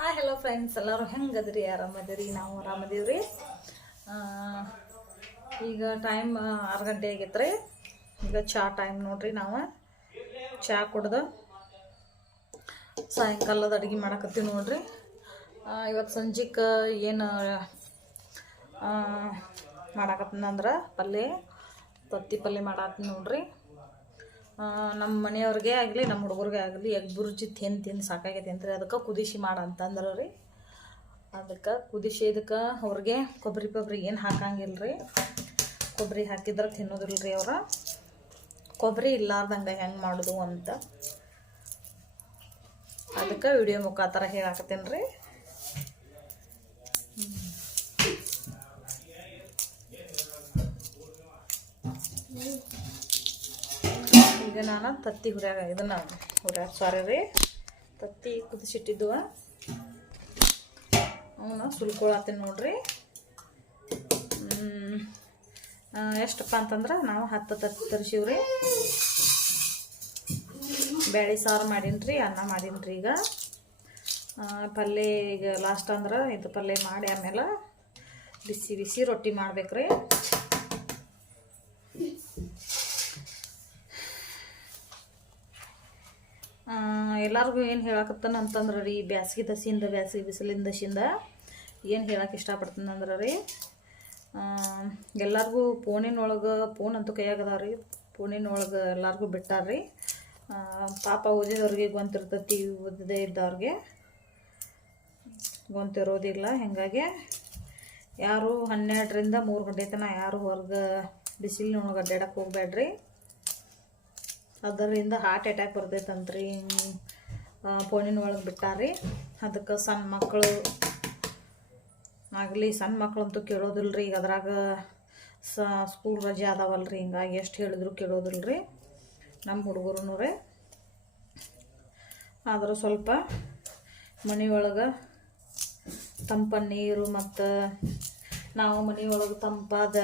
Hi hello friends ಎಲ್ಲರೂ ಹೆಂಗದ್ರಿ? ಆರಾಮದಿರಿ? ನಾವು ಆರಾಮದೀವ್ರಿ. ಈಗ ಟೈಮ್ ಆರು ಗಂಟೆ ಆಗೈತ್ರಿ. ಈಗ ಚಾ ಟೈಮ್ ನೋಡ್ರಿ ನಾವು. ಚಾ ಕುಡ್ದು ಸಾಯಂಕಾಲದ ಅಡುಗೆ ಮಾಡಕತ್ತೀವಿ ನೋಡ್ರಿ. ಇವತ್ತು ಸಂಜೆಗೆ ಏನು ಮಾಡಾಕತ್ತೀನಂದ್ರೆ ಪಲ್ಯ, ತತ್ತಿ ಪಲ್ಯ ಮಾಡಾತ್ತೀನಿ ನೋಡ್ರಿ. ನಮ್ಮ ಮನೆಯವ್ರಿಗೆ ಆಗಲಿ ನಮ್ಮ ಹುಡುಗರಿಗೆ ಆಗಲಿ, ಎಗ್ ಬುರ್ಜಿ ತಿಂದು ತಿಂದು ಸಾಕಾಗೈತೆ ರೀ ಅದಕ್ಕೆ ಕುದಿಸಿ ಮಾಡ ಅಂತಂದ್ರೆ ರೀ. ಅದಕ್ಕೆ ಕುದಿಸಿ ಇದಕ್ಕೆ ಅವ್ರಿಗೆ ಕೊಬ್ಬರಿ ಕೊಬ್ಬರಿ ಏನು ಹಾಕಂಗಿಲ್ಲ ರೀ ಕೊಬ್ಬರಿ ಹಾಕಿದ್ರೆ ತಿನ್ನೋದಿಲ್ಲ ರೀ ಅವ್ರ. ಕೊಬ್ಬರಿ ಇಲ್ಲಾರ್ದಂಗೆ ಹೆಂಗೆ ಮಾಡೋದು ಅಂತ ಅದಕ್ಕೆ ವಿಡಿಯೋ ಮುಖಾಂತರ ಹೇಳಾಕತ್ತೀನಿ ರೀ ಈಗ ನಾನು ತತ್ತಿ ಹುರಿಯಾಗ, ಇದನ್ನ ಹುರಿಯಾಗ ಸಾರಿ ರೀ. ತತ್ತಿ ಕುದಿಸಿಟ್ಟಿದ್ದುವ. ಅವನ್ನ ಸುಲ್ಕೊಳತ್ತೀನಿ ನೋಡ್ರಿ. ಎಷ್ಟಪ್ಪ ಅಂತಂದ್ರೆ ನಾವು ಹತ್ತು ತತ್ತಿ ತರಿಸಿವ್ರಿ. ಬೇಳೆ ಸಾರು ಮಾಡೀನಿ ರೀ ಅನ್ನ ಮಾಡೀನಿ ರೀ ಈಗ ಪಲ್ಯ ಈಗ ಲಾಸ್ಟ್ ಅಂದ್ರೆ ಇದು ಪಲ್ಯ ಮಾಡಿ ಆಮೇಲೆ ಬಿಸಿ ಬಿಸಿ ರೊಟ್ಟಿ ಮಾಡ್ಬೇಕ್ರಿ. ಎಲ್ಲರಿಗೂ ಏನು ಹೇಳಕತ್ತಾನ ಅಂತಂದ್ರೆ ರೀ, ಬ್ಯಾಸ್ಗೆ ದಸಿಯಿಂದ ಬ್ಯಾಸ್ಗೆ ಬಿಸಿಲಿನ ದಸಿಯಿಂದ ಏನು ಹೇಳಕ್ಕೆ ಇಷ್ಟಪಡ್ತೀನಿ ಅಂದ್ರೆ ರೀ ಎಲ್ಲರಿಗೂ ಫೋನಿನೊಳಗೆ, ಫೋನ್ ಅಂತೂ ಕೈಯಾಗದಾವ ರೀ, ಫೋನಿನೊಳಗೆ ಎಲ್ಲರಿಗೂ ಬಿಟ್ಟಾರ್ರಿ ಪಾಪ ಓದಿದವ್ರಿಗೆ ಗೊಂತಿರ್ತತಿ, ಓದದೇ ಇದ್ದವ್ರಿಗೆ ಗೊಂತಿರೋದಿಲ್ಲ, ಹೀಗಾಗಿ ಯಾರು ಹನ್ನೆರಡರಿಂದ ಮೂರು ಗಂಟೆ ತನಕ ಯಾರು ಹೊರಗೆ ಬಿಸಿಲಿನೊಳಗೆ ಅಡ್ಡಾಡಕ್ಕೆ ಹೋಗ್ಬೇಡ್ರಿ ಅದರಿಂದ ಹಾರ್ಟ್ ಅಟ್ಯಾಕ್ ಬರ್ತೈತಂತ್ರಿ. ಫೋನಿನ ಒಳಗೆ ಬಿಟ್ಟಾರ್ರಿ. ಅದಕ್ಕೆ ಸಣ್ಣ ಮಕ್ಕಳು ಆಗಲಿ, ಸಣ್ಣ ಮಕ್ಕಳಂತೂ ಕೇಳೋದಿಲ್ಲ ರೀ ಈಗ ಅದ್ರಾಗ ಸ್ಕೂಲ್ ರಜೆ ಅದಾವಲ್ಲ ರೀ ಹಿಂಗಾಗಿ ಎಷ್ಟು ಹೇಳಿದ್ರು ಕೇಳೋದಿಲ್ಲ ರೀ ನಮ್ಮ ಹುಡುಗರು ರೀ ಆದರೂ ಸ್ವಲ್ಪ ಮನೆಯೊಳಗೆ ತಂಪ ನೀರು ಮತ್ತು ನಾವು ಮನೆಯೊಳಗೆ ತಂಪಾದ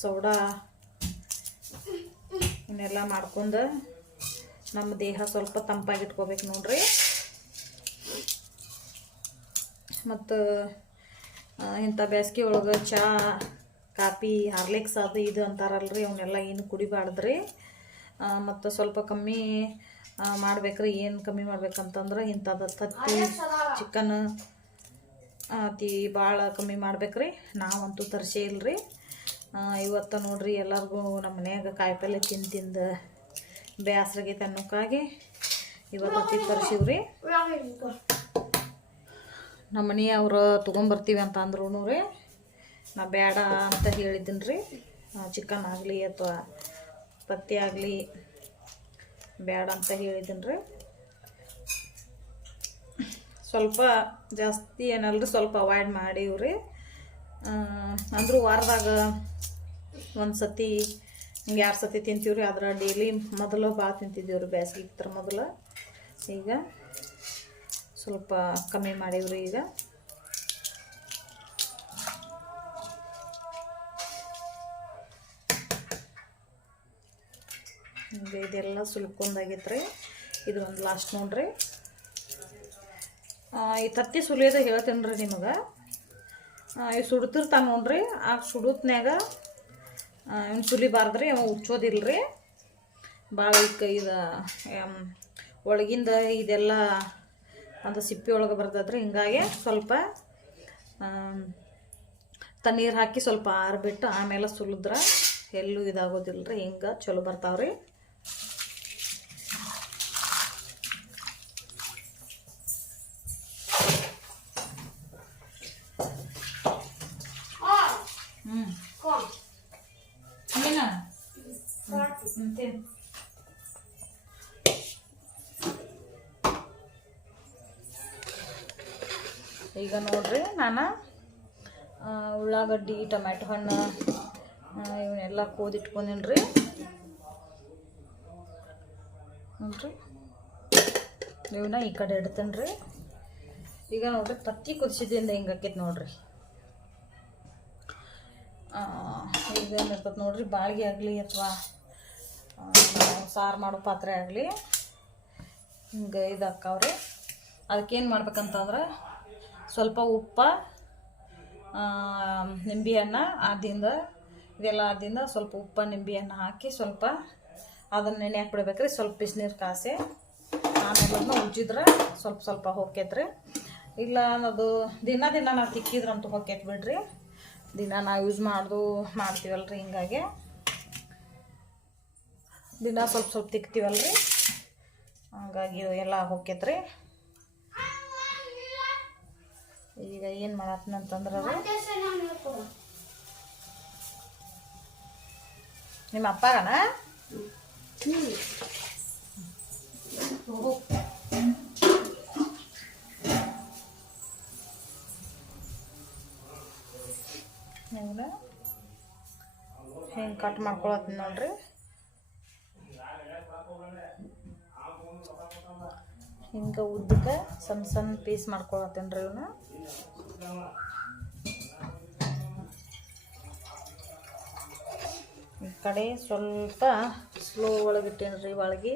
ಸೋಡಾ ಇವನ್ನೆಲ್ಲ ಮಾಡ್ಕೊಂಡು ನಮ್ಮ ದೇಹ ಸ್ವಲ್ಪ ತಂಪಾಗಿಟ್ಕೋಬೇಕು ನೋಡ್ರಿ. ಮತ್ತು ಇಂಥ ಬೇಸಿಗೆ ಒಳಗೆ ಚಹಾ ಕಾಪಿ ಹಾರ್ಲಿಕ್ಸ್ ಅದು ಇದು ಅಂತಾರಲ್ರಿ, ಅವನ್ನೆಲ್ಲ ಏನು ಕುಡಿಬಾರ್ದ್ರಿ. ಮತ್ತು ಸ್ವಲ್ಪ ಕಮ್ಮಿ ಮಾಡ್ಬೇಕ್ರಿ. ಏನು ಕಮ್ಮಿ ಮಾಡ್ಬೇಕಂತಂದ್ರೆ ಇಂಥದ್ದು ತತ್ತಿ, ಚಿಕನ್ ಅತಿ ಭಾಳ ಕಮ್ಮಿ ಮಾಡ್ಬೇಕ್ರಿ. ನಾವಂತೂ ತರಿಸೇ ಇಲ್ರಿ. ಇವತ್ತು ನೋಡ್ರಿ ಎಲ್ಲರಿಗೂ ನಮ್ಮ ಮನ್ಯಾಗ ಕಾಯಿಪಲ್ಲೆ ತಿಂದು ತಿಂದು ಬೇಸರಾಗೈತೆ ಅನ್ನೋಕ್ಕಾಗಿ ಇವತ್ತು ತರಿಸಿವ್ರಿ ನಮ್ಮ ಮನೆಯವ್ರು ತೊಗೊಂಬರ್ತೀವಿ ಅಂತ ಅಂದ್ರೂ ರೀ. ನಾ ಬೇಡ ಅಂತ ಹೇಳಿದ್ದೀನಿ ರೀ. ಚಿಕನ್ ಆಗಲಿ ಅಥವಾ ಪತ್ತಿ ಆಗಲಿ ಬೇಡ ಅಂತ ಹೇಳಿದ್ದೀನಿ ರೀ. ಸ್ವಲ್ಪ ಜಾಸ್ತಿ ಏನಲ್ರಿ, ಸ್ವಲ್ಪ ಅವಾಯ್ಡ್ ಮಾಡೀವ್ರಿ ಅಂದರೂ ವಾರದಾಗ ಒಂದು ಸತಿ ಹಿಂಗೆ ಎರಡು ಸತಿ ರೀ ಆದ್ರೆ ಡೈಲಿ ಮೊದಲು ಭಾಳ ತಿಂತಿದ್ದೀವಿ ರೀ ಬೇಸಿಗೆ ಥರ ಮೊದಲು. ಈಗ ಸ್ವಲ್ಪ ಕಮ್ಮಿ ಮಾಡೀವ್ರಿ ಈಗ. ಹಿಂಗೆ ಇದೆಲ್ಲ ಸುಲ್ಕೊಂಡಾಗೈತ್ರಿ. ಇದು ಒಂದು ಲಾಸ್ಟ್ ನೋಡ್ರಿ. ಈ ತತ್ತಿ ಸುಲಿಯೋದು ಹೇಳ್ತೀನಿ ರೀ ನಿಮಗೆ ಈ ಸುಡ್ತಿರ್ತಾನೆ ನೋಡ್ರಿ. ಆ ಸುಡುತ್ನ್ಯಾಗ ಇವ್ನು ಸುಲಿಬಾರ್ದ್ರಿ ಅವ ಉಚ್ಚೋದಿಲ್ಲ ರೀ ಭಾಳ ಇದು ಒಳಗಿಂದ ಇದೆಲ್ಲ ಒಂದು ಸಿಪ್ಪಿ ಒಳಗೆ ಬರ್ತದ್ರಿ ಹಿಂಗಾಗಿ ಸ್ವಲ್ಪ ತಣ್ಣೀರು ಹಾಕಿ ಸ್ವಲ್ಪ ಆರಿಬಿಟ್ಟು ಆಮೇಲೆ ಸುಲಿದ್ರೆ ಎಲ್ಲೂ ಇದಾಗೋದಿಲ್ಲ ರೀ ಹಿಂಗೆ ಚಲೋ ಬರ್ತಾವ್ರಿ. ಈಗ ನೋಡ್ರಿ ನಾನು ಉಳ್ಳಾಗಡ್ಡಿ, ಟೊಮ್ಯಾಟೊ ಹಣ್ಣು ಇವನ್ನೆಲ್ಲ ಕೂದಿಟ್ಕೊಂಡಿನಿ ರೀ ನೋಡ್ರಿ ಇವನ್ನ ಈ ಕಡೆ ಇಡ್ತೀನಿ ರೀ ಈಗ ನೋಡ್ರಿ ತತ್ತಿ ಕುದಿಸಿದ್ದಿಂದ ಹಿಂಗೆ ಆಕೈತೆ ನೋಡ್ರಿ. ಈಗ ಏನಿರ್ತದೆ ನೋಡ್ರಿ, ಬಾಳ್ಗೆ ಆಗಲಿ ಅಥವಾ ಸಾರು ಮಾಡೋ ಪಾತ್ರೆ ಆಗಲಿ, ಹಿಂಗೆ ಇದು ಹಾಕಾವ್ರಿ. ಅದಕ್ಕೇನು ಮಾಡ್ಬೇಕಂತಂದ್ರೆ ಸ್ವಲ್ಪ ಉಪ್ಪ ನಿಂಬೆಹಣ್ಣು ಆದಿಂದ ಇದೆಲ್ಲ ಆದಿಂದ ಸ್ವಲ್ಪ ಉಪ್ಪ, ನಿಂಬೆಹಣ್ಣು ಹಾಕಿ ಸ್ವಲ್ಪ ಅದನ್ನು ನೆನೆ ಹಾಕ್ಬಿಡ್ಬೇಕ್ರಿ ಸ್ವಲ್ಪ ಬಿಸಿನೀರು ಕಾಸಿ ಆಮೇಲೆ ಅದನ್ನ ಉಜ್ಜಿದ್ರೆ ಸ್ವಲ್ಪ ಸ್ವಲ್ಪ ಹೊಕ್ಕೈತ್ರಿ ಇಲ್ಲ ಅನ್ನೋದು ದಿನ ದಿನ ನಾವು ತಿಕ್ಕಿದ್ರಂತೂ ಹೋಗ್ತೈತೆ ಬಿಡ್ರಿ. ದಿನ ನಾವು ಯೂಸ್ ಮಾಡೋದು ಮಾಡ್ತೀವಲ್ರಿ ಹಿಂಗಾಗಿ. ದಿನ ಸ್ವಲ್ಪ ಸ್ವಲ್ಪ ತಿಕ್ತೀವಲ್ರಿ. ಹಂಗಾಗಿ ಎಲ್ಲ ಹೋಗ್ತೈತ್ರಿ. ಈಗ ಏನು ಮಾಡತ್ತಂತಂದ್ರೆ ನಿಮ್ಮ ಅಪ್ಪಗನ ಹೆಂಗ ಹೆಂಗೆ ಕಟ್ ಮಾಡ್ಕೊಳತ್ತೀನಿ ನೋಡ್ರಿ ಹಿಂಗೆ ಉದ್ದಕ್ಕೆ ಸಣ್ಣ ಸಣ್ಣ ಪೀಸ್ ಮಾಡ್ಕೊಳತ್ತೇನೆ ರೀ ಇವನ್ನ ಈ ಕಡೆ ಸ್ವಲ್ಪ ಸ್ಲೋ ಒಳಗಿಟ್ಟೇನಿ ರೀ ಒಳಗೆ.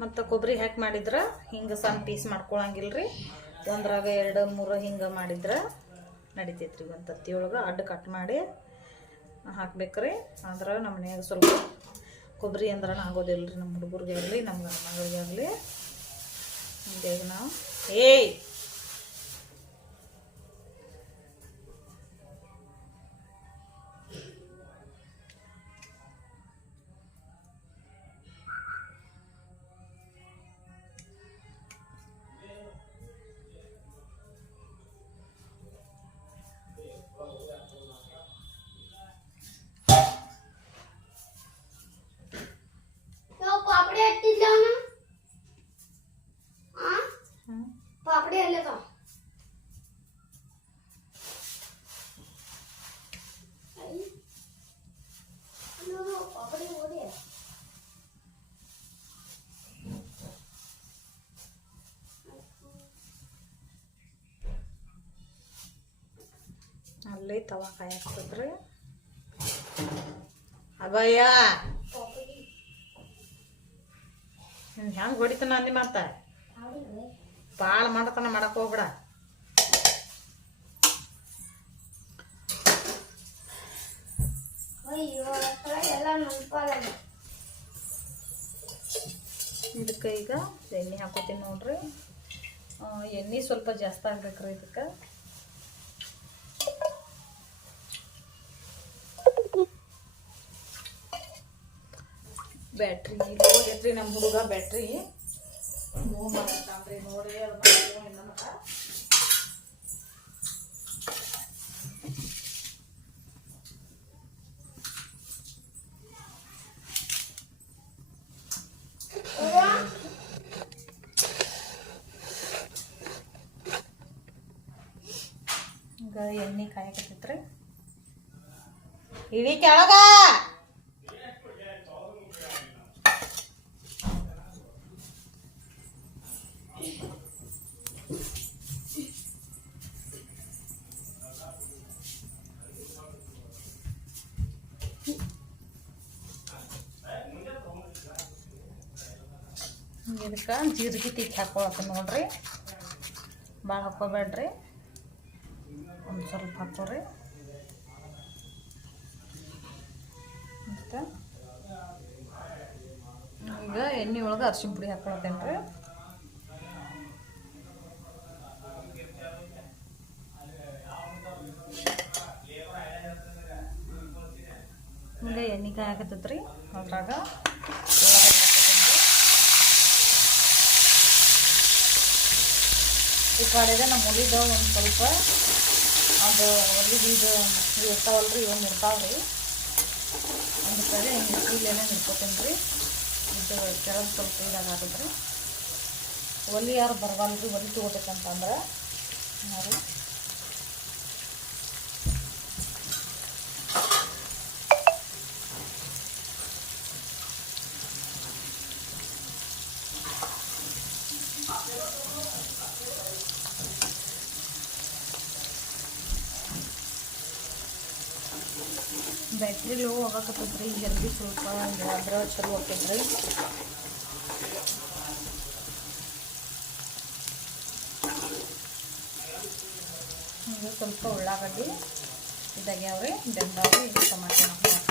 ಮತ್ತು ಕೊಬ್ಬರಿ ಹಾಕಿ ಮಾಡಿದ್ರೆ ಹಿಂಗೆ ಸಣ್ಣ ಪೀಸ್ ಮಾಡ್ಕೊಳಂಗಿಲ್ಲ ರೀ ಒಂದ್ರಾಗ ಎರಡು, ಮೂರು ಹಿಂಗೆ ಮಾಡಿದ್ರೆ ನಡಿತೈತ್ರಿ ಒಂದು ತತ್ತಿ ಒಳಗೆ ಅಡ್ಡ ಕಟ್ ಮಾಡಿ ಹಾಕ್ಬೇಕ್ರಿ. ಆದ್ರೆ ನಮ್ಮ ಮನೆಯಾಗ ಸ್ವಲ್ಪ ಕೊಬ್ಬರಿ ಅಂದ್ರೆ ಆಗೋದಿಲ್ಲ ರೀ ನಮ್ಮ ಹುಡುಗರಿಗೆ ಆಗಲಿ ನಮ್ಮ ಗಂಡ ಮಗಳಿಗೆ ಆಗಲಿ ಹಿಂಗಾಗಿ ನಾವು ಏಯ್! ಅಲ್ಲಿ ತವಾ ಕಾಯಾಕ್ತದ್ರಿ ಅಭಯ ನಿನ್ ಹೆಂಗೆ ಹೊಡಿತಾನ ಅಂದಿ ಮಾತ ಬಾಳ ಮಾಡತನ ಮಾಡಕ್ಕೆ ಹೋಗ್ಬಿಡ ಇದಕ್ಕೆ ಈಗ ಎಣ್ಣೆ ಹಾಕೋತೀನಿ ನೋಡ್ರಿ ಎಣ್ಣೆ ಸ್ವಲ್ಪ ಜಾಸ್ತಿ ಆಗ್ಬೇಕ್ರಿ ಇದಕ್ಕೆ. ಬ್ಯಾಟ್ರಿ ಲೋ ಆಗೈತ್ರಿ ನಮ್ಮ ಹುಡುಗ ಬ್ಯಾಟ್ರಿ ಲೋ ಮಾಡ್ತಾನ್ರಿ ನೋಡಿ ಎಣ್ಣೆ ಕಾಯಕತ್ತೈತ್ರಿ. ಇಳಿ ಕೆಳಗ. ಇದಕ್ಕೆ ಜೀರಿಗೆ ತಿಕ್ಕಿ ಹಾಕೊಳಕ್ಕೆ ನೋಡ್ರಿ. ಭಾಳ ಹಾಕೋಬೇಡ್ರಿ. ಒಂದು ಸ್ವಲ್ಪ ಹಾಕೋರಿ ಮತ್ತು? ಈಗ ಎಣ್ಣೆ ಒಳಗೆ ಅರ್ಶಿಣ ಪುಡಿ ಹಾಕೊಳತ್ತೇನ್ರಿ. ಹಿಂಗೆ ಎಣ್ಣೆ ಕಾಯಿ ಹಾಕತ್ತೈತ್ರಿ ಅದ್ರಾಗ ಉಳ್ಳಾಗಡ್ಡಿ ಹಾಕತ್ತೇನೆ ರೀ ಈ ಕಡೆಗೆ ನಮ್ಮ ಉಳಿದ ಒಂದು ಸ್ವಲ್ಪ ಅದು ಒಲಿದು ಇದು ಇರ್ತಾವಲ್ರಿ, ಇವು ಇರ್ತಾವ್ರಿ ಒಂದು ಕಡೆ ಹಿಂಗೆ ಇಲ್ಲೇನೆ ನಿಂತ್ಕೋತೀನಿ ರೀ ಇದು ಕೆಳಗೆ ಸ್ವಲ್ಪ ಇದಾಗ ಹಾಕಿದ್ರಿ ಒಲಿ ಯಾರು ಬರವಲ್ರಿ, ಒಲಿ ತೊಗೋಬೇಕಂತಂದ್ರೆ. ನೋಡಿ ಬ್ಯಾಟ್ರಿ ಲೋ ಆಗಕತ್ತದ್ರಿ ಜಲ್ದಿ ಸ್ವಲ್ಪ ಅದ್ರ ಚಲೋ ಈಗ ಸ್ವಲ್ಪ ಉಳ್ಳಾಗಡ್ಡಿ ಇದಾಗ್ಯಾವ್ರಿ ಬೆಂದಾವ್ರಿ ಟೊಮಾಟೊ ಹಾಕ್ಬೇಕು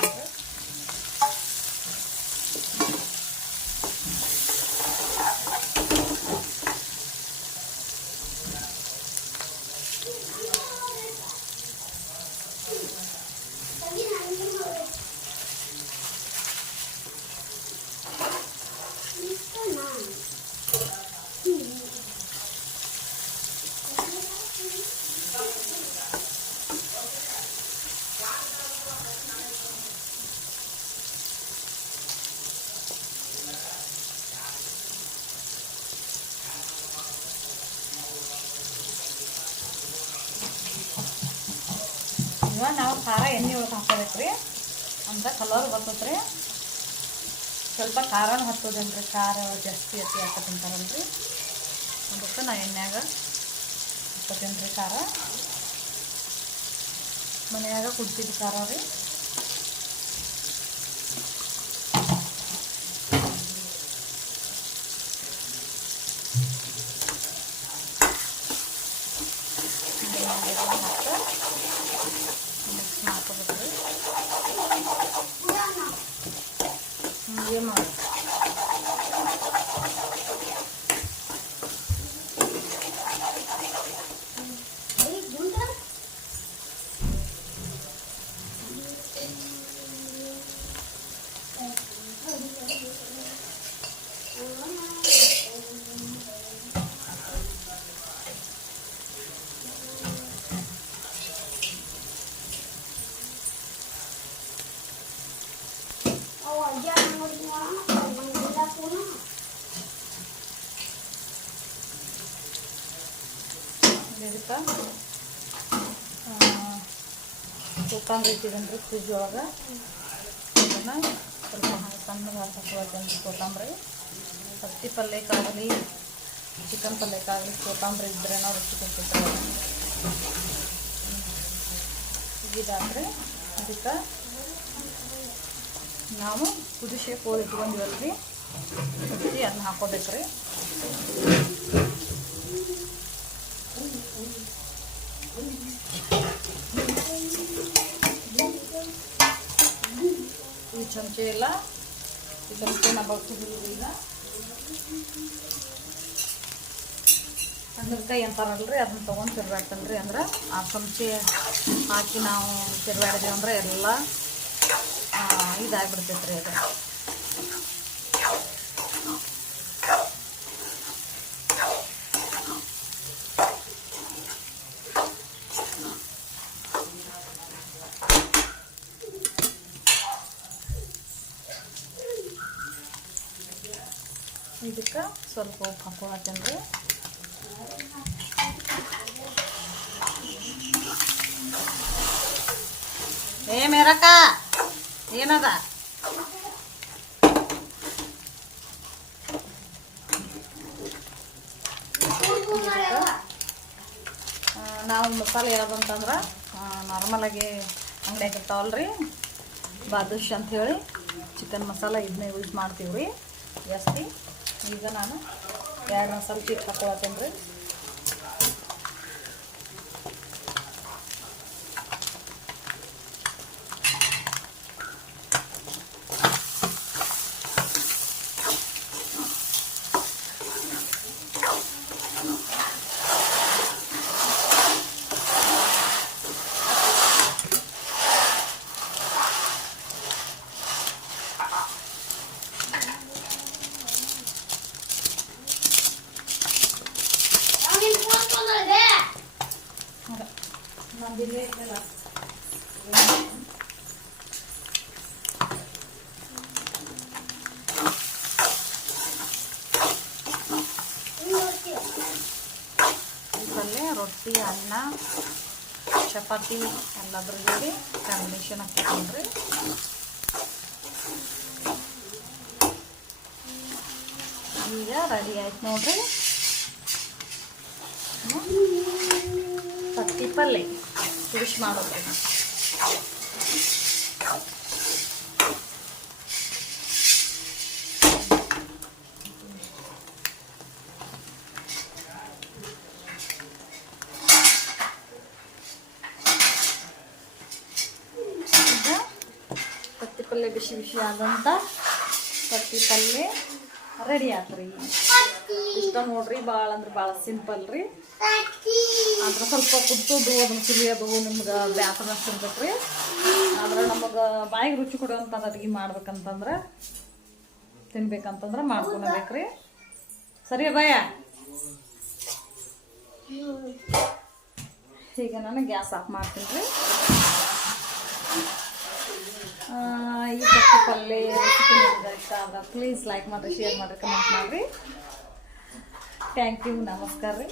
ಇವಾಗ ನಾವು ಖಾರ ಎಣ್ಣೆ ಒಳಗೆ ಹಾಕೋಬೇಕ್ರಿ. ಅಂತ ಕಲರ್ ಬರ್ತದೆ ರೀ ಸ್ವಲ್ಪ ಖಾರನೂ ಹತ್ತೋದೇನ್ರಿ ಖಾರ ಜಾಸ್ತಿ ಅತಿ ಹಾಕೋತಿಂತಾರಲ್ರಿ ಅದಕ್ಕೆ ನಾ ಎಣ್ಣೆಯಾಗ ಹಾಕೋತೇನ್ರಿ ಖಾರ. ಮನೆಯಾಗ ಕುಡ್ತಿದ್ದು ಖಾರ ರೀ. ಮಾಡ್ಕೋಬೇಕ್ರಿ ಏನು ಮಾಡಿ ಇದಕ್ಕೆ ಕೊತ್ತಂಬರಿ ಇಟ್ಟಿದ್ದೀನಿ ಫ್ರಿಜ್ ಒಳಗೆ ಅದನ್ನು ಸ್ವಲ್ಪ ಸಣ್ಣಗೆ ಹಾಕೋತೀನಿ ಕೊತ್ತಂಬರಿ, ಹತ್ತಿ ಪಲ್ಯಕ್ಕಾಗಲಿ ಚಿಕನ್ ಪಲ್ಯಕ್ಕಾಗಲಿ ಕೊತ್ತಂಬರಿ ನಾವು ರುಚಿ ಕೊಡ್ತಿರ್ತಾರೆ ಇದಾದ್ರೆ ಅದಕ್ಕೆ ನಾವು ಕುದಿಸಿ ಕೋಲ್ ಇಟ್ಕೊಂಡಿವಲ್ರಿ ಹತ್ತಿ ಅದನ್ನ ಹಾಕೋಬೇಕ್ರಿ. ಈ ಚಮಚೆ ಎಲ್ಲ ಈ ಚಮಚೆನ ಬಳಸಿದ್ದೀವಿ ಈಗ ಅಂದ್ರಕಾಯಿ ಅಂತಾರಲ್ರಿ, ಅದನ್ನ ತೊಗೊಂಡು ತಿರ್ಬೇಕಲ್ರಿ ಅಂದ್ರೆ ಆ ಚಮಚೆ ಹಾಕಿ ನಾವು ತಿರ್ಗಾಡಿದೀವಿ ಅಂದ್ರೆ ಎಲ್ಲ ಇದಾಗ್ಬಿಡ್ತೈತೆ ರೀ ಅದು ಇದಕ್ಕೆ ಸ್ವಲ್ಪ ಉಪ್ಪು ಹಾಕೊಳತ್ತೇನೆ ರೀ ಏ ಮೇರಕ್ಕ ಏನದ ನಾವು ಮಸಾಲೆ ಯಾವ್ದಂತಂದ್ರೆ ನಾರ್ಮಲಾಗಿ ಅಂಗಡಿಯಾಗ ರೀ ಬಾದುಷ್ ಅಂಥೇಳಿ ಚಿಕನ್ ಮಸಾಲ ಇದನ್ನ ಯೂಸ್ ಮಾಡ್ತೀವಿ ರೀ ಜಾಸ್ತಿ. ಈಗ ನಾನು ಎರಡು ಸ್ವಲ್ಪ ಹಾಕೊಳತ್ತೇನೆ ರೀ ಇದರಲ್ಲೇ ರೊಟ್ಟಿ ಅನ್ನ ಚಪಾತಿ ಎಲ್ಲದ್ರ ಜೊತೆ ಕಾಂಬಿನೇಷನ್ ಹಾಕಿಕೊಂಡ್ರಿ ಈಗ ರೆಡಿ ಆಯ್ತು ನೋಡ್ರಿ. ಪತ್ತಿ ಪಲ್ಯ ಮಾಡೋದು. ಪತ್ತಿ ಪಲ್ಲೆ ಬಿಸಿ ಬಿಸಿ ಆದಂಥ ಪತ್ತಿ ಪಲ್ಲೆ ರೆಡಿ ಆತ್ರಿ. ಇಷ್ಟ ನೋಡ್ರಿ ಭಾಳ ಅಂದ್ರೆ ಭಾಳ ಸಿಂಪಲ್ ರೀ. ಆದ್ರೆ ಸ್ವಲ್ಪ ಕುದ್ದದ್ದು ಅದನ್ನ ಸುಲಿಯೋದು ನಿಮ್ಗೆ ಬ್ಯಾಸರ ಅನ್ಸಿರ್ತೈತೆ ರೀ ಆದ್ರೆ ನಮಗೆ ಬಾಯಿಗೆ ರುಚಿ ಕೊಡುವಂಥದ್ದು ಅಡುಗೆ ಮಾಡ್ಬೇಕಂತಂದ್ರೆ, ತಿನ್ಬೇಕಂತಂದ್ರೆ ಮಾಡ್ಕೊಳ್ಬೇಕ್ರಿ ಸರಿ ಬಾಯ ಈಗ ನಾನು ಗ್ಯಾಸ್ ಆಫ್ ಮಾಡ್ತೀನಿ ರೀ ಈ ಪಟ್ಟಿ ಪಲ್ಲೆ ರೆಸಿಪಿ ಪ್ಲೀಸ್ ಲೈಕ್ ಮಾಡಿರಿ ಶೇರ್ ಮಾಡಿರಿ ಕಮೆಂಟ್ ಮಾಡಿರಿ. ಥ್ಯಾಂಕ್ ಯು ನಮಸ್ಕಾರ ರೀ.